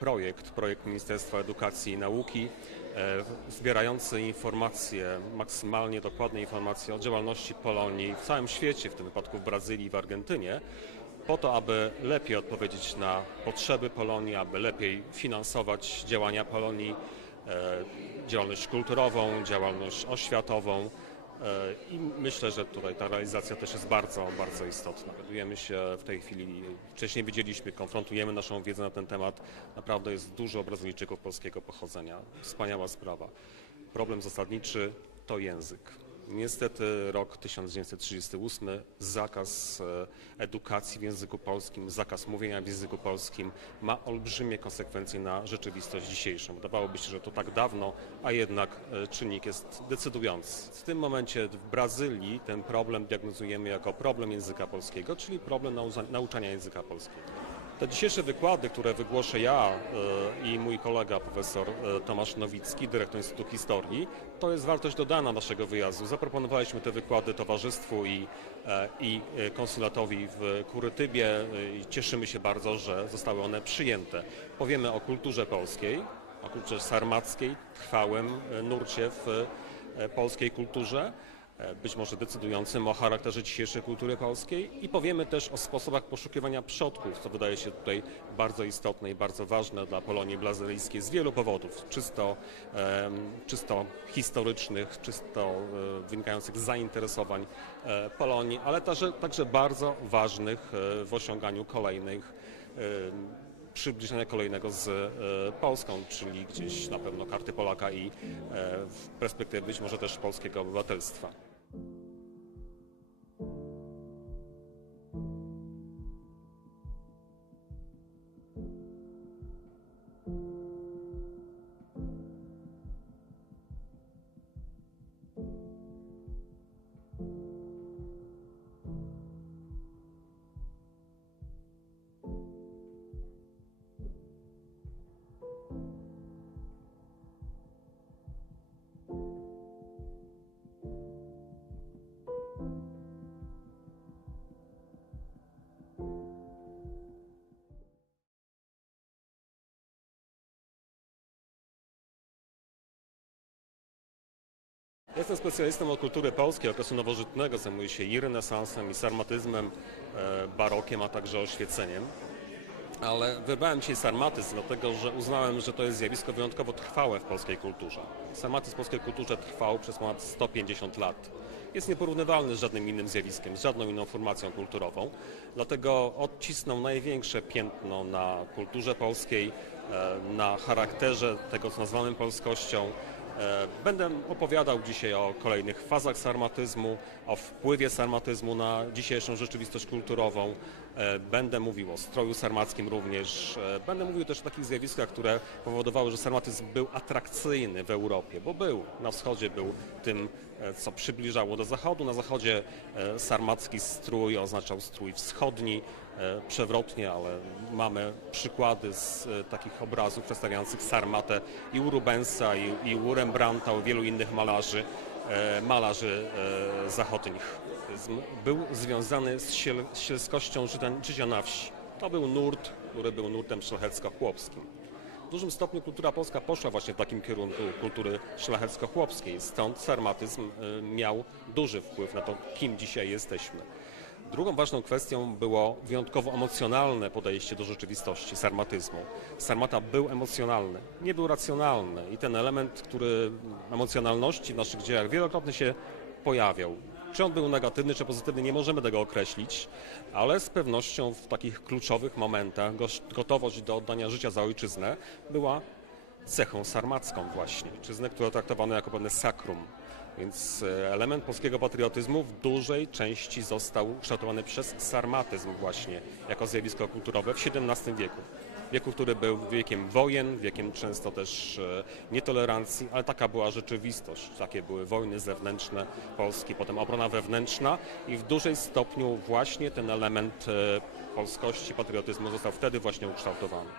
projekt, projekt Ministerstwa Edukacji i Nauki, e, zbierający informacje, maksymalnie dokładne informacje o działalności Polonii w całym świecie, w tym wypadku w Brazylii i w Argentynie, po to, aby lepiej odpowiedzieć na potrzeby Polonii, aby lepiej finansować działania Polonii, e, działalność kulturową, działalność oświatową. E, I myślę, że tutaj ta realizacja też jest bardzo, bardzo istotna. Dowiadujemy się w tej chwili, wcześniej wiedzieliśmy, konfrontujemy naszą wiedzę na ten temat. Naprawdę jest dużo Brazylijczyków polskiego pochodzenia. Wspaniała sprawa. Problem zasadniczy to język. Niestety rok 1938, zakaz e, edukacji w języku polskim, zakaz mówienia w języku polskim ma olbrzymie konsekwencje na rzeczywistość dzisiejszą. Wydawałoby się, że to tak dawno, a jednak e, czynnik jest decydujący. W tym momencie w Brazylii ten problem diagnozujemy jako problem języka polskiego, czyli problem nauczania języka polskiego. Te dzisiejsze wykłady, które wygłoszę ja e, i mój kolega profesor e, Tomasz Nowicki, dyrektor Instytutu Historii, to jest wartość dodana naszego wyjazdu. Zaproponowaliśmy te wykłady towarzystwu i, e, i konsulatowi w Kurytybie i cieszymy się bardzo, że zostały one przyjęte. Powiemy o kulturze polskiej, o kulturze sarmackiej, trwałym nurcie w polskiej kulturze być może decydującym o charakterze dzisiejszej kultury polskiej i powiemy też o sposobach poszukiwania przodków, co wydaje się tutaj bardzo istotne i bardzo ważne dla Polonii brazylijskiej z wielu powodów, czysto, czysto historycznych, czysto e, wynikających z zainteresowań e, Polonii, ale także, także bardzo ważnych e, w osiąganiu kolejnych przybliżenia kolejnego z e, Polską, czyli gdzieś na pewno karty Polaka i e, w perspektywie być może też polskiego obywatelstwa. Jestem specjalistą od kultury polskiej, okresu nowożytnego, zajmuję się i renesansem, i sarmatyzmem, e, barokiem, a także oświeceniem. Ale wybrałem dzisiaj sarmatyzm, dlatego że uznałem, że to jest zjawisko wyjątkowo trwałe w polskiej kulturze. Sarmatyzm w polskiej kulturze trwał przez ponad 150 lat. Jest nieporównywalny z żadnym innym zjawiskiem, z żadną inną formacją kulturową. Dlatego odcisnął największe piętno na kulturze polskiej, e, na charakterze tego, co nazywamy polskością, Będę opowiadał dzisiaj o kolejnych fazach sarmatyzmu, o wpływie sarmatyzmu na dzisiejszą rzeczywistość kulturową. E, Będę mówił o stroju sarmackim również. E, Będę mówił też o takich zjawiskach, które powodowały, że sarmatyzm był atrakcyjny w Europie, bo był. Na wschodzie był tym, e, co przybliżało do zachodu. Na zachodzie e, sarmacki strój oznaczał strój wschodni, e, przewrotnie, ale mamy przykłady z e, takich obrazów przedstawiających Sarmatę i u Rubensa, i, i u Rembrandta, u wielu innych malarzy, e, malarzy e, zachodnich. Był związany z z sielskością życia, na wsi. To był nurt, który był nurtem szlachecko-chłopskim. W dużym stopniu kultura polska poszła właśnie w takim kierunku kultury szlachecko-chłopskiej, stąd sarmatyzm e, miał duży wpływ na to, kim dzisiaj jesteśmy. Drugą ważną kwestią było wyjątkowo emocjonalne podejście do rzeczywistości sarmatyzmu. Sarmata był emocjonalny, nie był racjonalny i ten element, który emocjonalności w naszych dziejach wielokrotnie się pojawiał. Czy on był negatywny, czy pozytywny, nie możemy tego określić, ale z pewnością w takich kluczowych momentach gotowość do oddania życia za ojczyznę była cechą sarmacką właśnie, ojczyznę, która traktowano jako pewne sakrum. Więc e, element polskiego patriotyzmu w dużej części został kształtowany przez sarmatyzm właśnie, jako zjawisko kulturowe w XVII wieku. Wieku, który był wiekiem wojen, wiekiem często też e, nietolerancji, ale taka była rzeczywistość. Takie były wojny zewnętrzne Polski, potem obrona wewnętrzna i w dużej stopniu właśnie ten element e, polskości, patriotyzmu został wtedy właśnie ukształtowany.